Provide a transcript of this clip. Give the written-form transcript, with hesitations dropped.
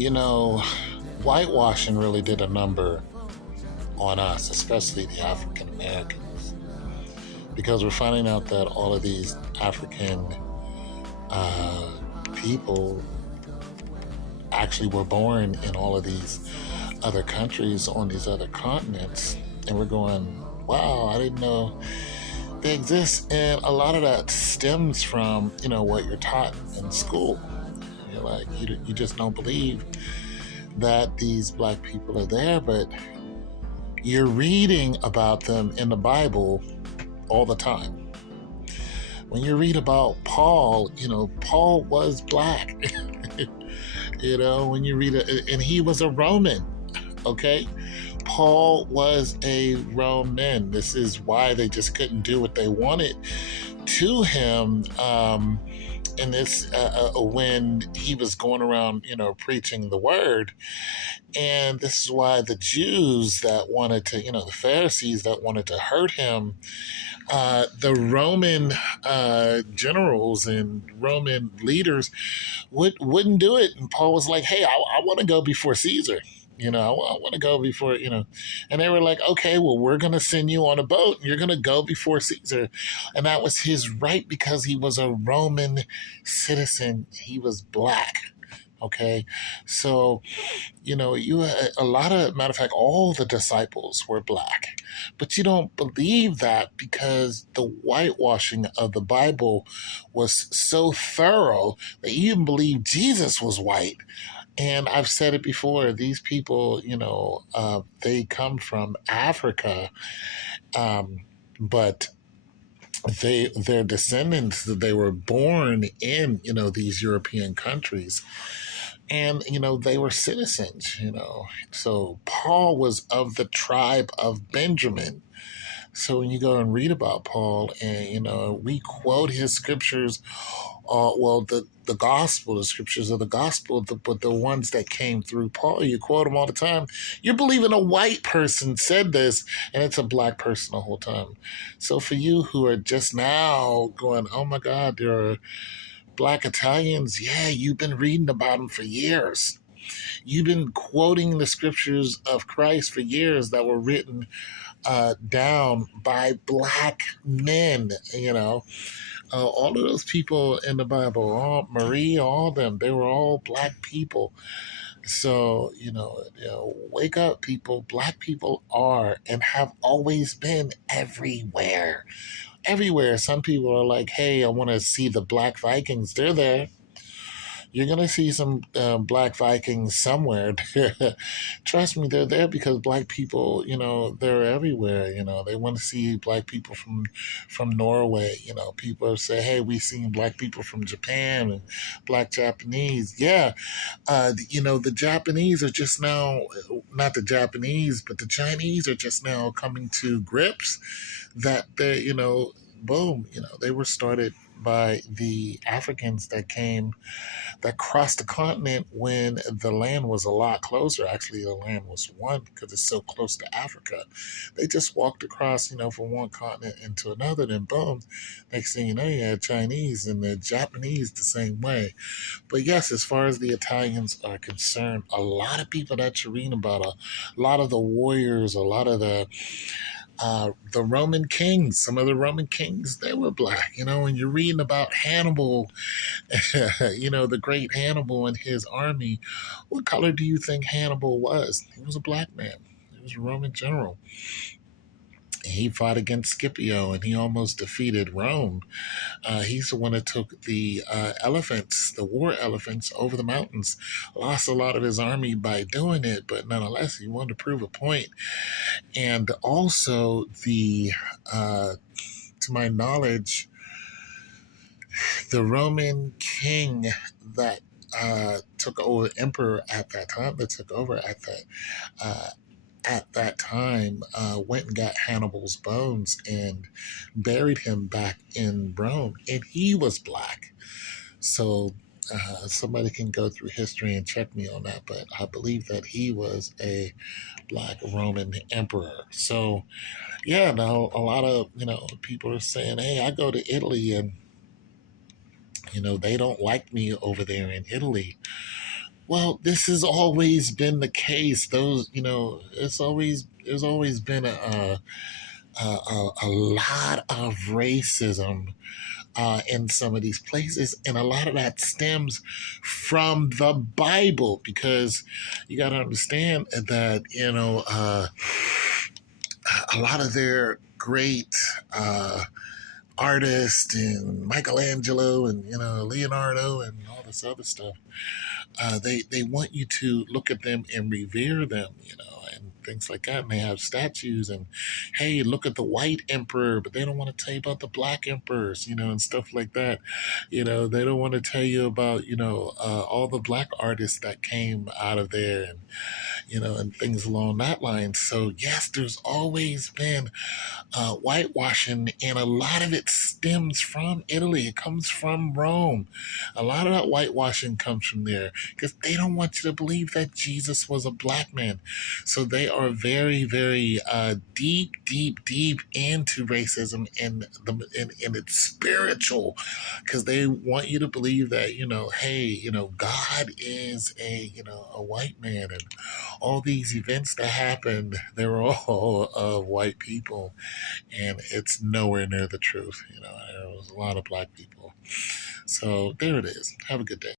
You know, whitewashing really did a number on us, especially the African Americans, because we're finding out that all of these African uh, people actually were born in all of these other countries on these other continents. And we're going, wow, I didn't know they exist. And a lot of that stems from, what you're taught in school. You're like, you just don't believe that these black people are there, but you're reading about them in the Bible all the time. When you read about Paul, Paul was black. When you read it, and he was a Roman, okay? Paul was a Roman. This is why they just couldn't do what they wanted to him. And this when he was going around, preaching the word. And this is why the Jews that wanted to, the Pharisees that wanted to hurt him, the Roman generals and Roman leaders wouldn't do it. And Paul was like, hey, I want to go before Caesar. I want to go before, and they were like, okay, well, we're going to send you on a boat and you're going to go before Caesar. And that was his right because he was a Roman citizen. He was black. Okay. So, a lot of, matter of fact, all the disciples were black, but you don't believe that because the whitewashing of the Bible was so thorough that you even believe Jesus was white. And I've said it before, these people, they come from Africa, but their descendants, they were born in, these European countries. And, they were citizens, So Paul was of the tribe of Benjamin. So when you go and read about Paul, and we quote his scriptures, the gospel, the scriptures of the gospel, but the ones that came through Paul, you quote them all the time. You're believing a white person said this, and it's a black person the whole time. So for you who are just now going, oh my God, there are black Italians, yeah, you've been reading about them for years. You've been quoting the scriptures of Christ for years that were written down by black men, all of those people in the Bible, all Marie, all of them, they were all black people. So, wake up, people. Black people are and have always been everywhere. Everywhere. Some people are like, hey, I want to see the Black Vikings. They're there. You're going to see some black Vikings somewhere. Trust me, they're there because black people, they're everywhere. They want to see black people from Norway. People say, hey, we've seen black people from Japan and black Japanese. Yeah. The Japanese are just now, not the Japanese, but the Chinese are just now coming to grips that they, boom, they were started by the Africans that crossed the continent when the land was a lot closer. Actually, the land was one because it's so close to Africa. They just walked across, from one continent into another, then boom, next thing you know, you had Chinese and the Japanese the same way. But yes, as far as the Italians are concerned, a lot of people that you're reading about, a lot of the warriors, a lot of the Roman kings, some of the Roman kings, they were black. When you're reading about Hannibal, the great Hannibal and his army, what color do you think Hannibal was? He was a black man. He was a Roman general. He fought against Scipio and he almost defeated Rome. He's the one that took the elephants, the war elephants, over the mountains. Lost a lot of his army by doing it, but nonetheless, he wanted to prove a point. And also, to my knowledge, the Roman king that took over, emperor at that time, that took over at that time, went and got Hannibal's bones and buried him back in Rome, and he was black. So somebody can go through history and check me on that, but I believe that he was a black Roman emperor. So yeah, now a lot of people are saying, hey, I go to Italy and they don't like me over there in Italy. Well, this has always been the case. Those, there's always been a lot of racism in some of these places, and a lot of that stems from the Bible, because you got to understand that a lot of their great artists and Michelangelo and Leonardo and all this other stuff, they want you to look at them and revere them, and things like that. And they have statues and, hey, look at the white emperor, but they don't want to tell you about the black emperors, and stuff like that. They don't want to tell you about, all the black artists that came out of there, and things along that line. So yes, there's always been whitewashing, and a lot of it stems from Italy. It comes from Rome. A lot of that whitewashing comes from there, because they don't want you to believe that Jesus was a black man. So they are very, very deep, deep, deep into racism, and it's spiritual, because they want you to believe that, hey, God is a white man, and all these events that happened, they were all of white people, and it's nowhere near the truth. There was a lot of black people. So there it is. Have a good day.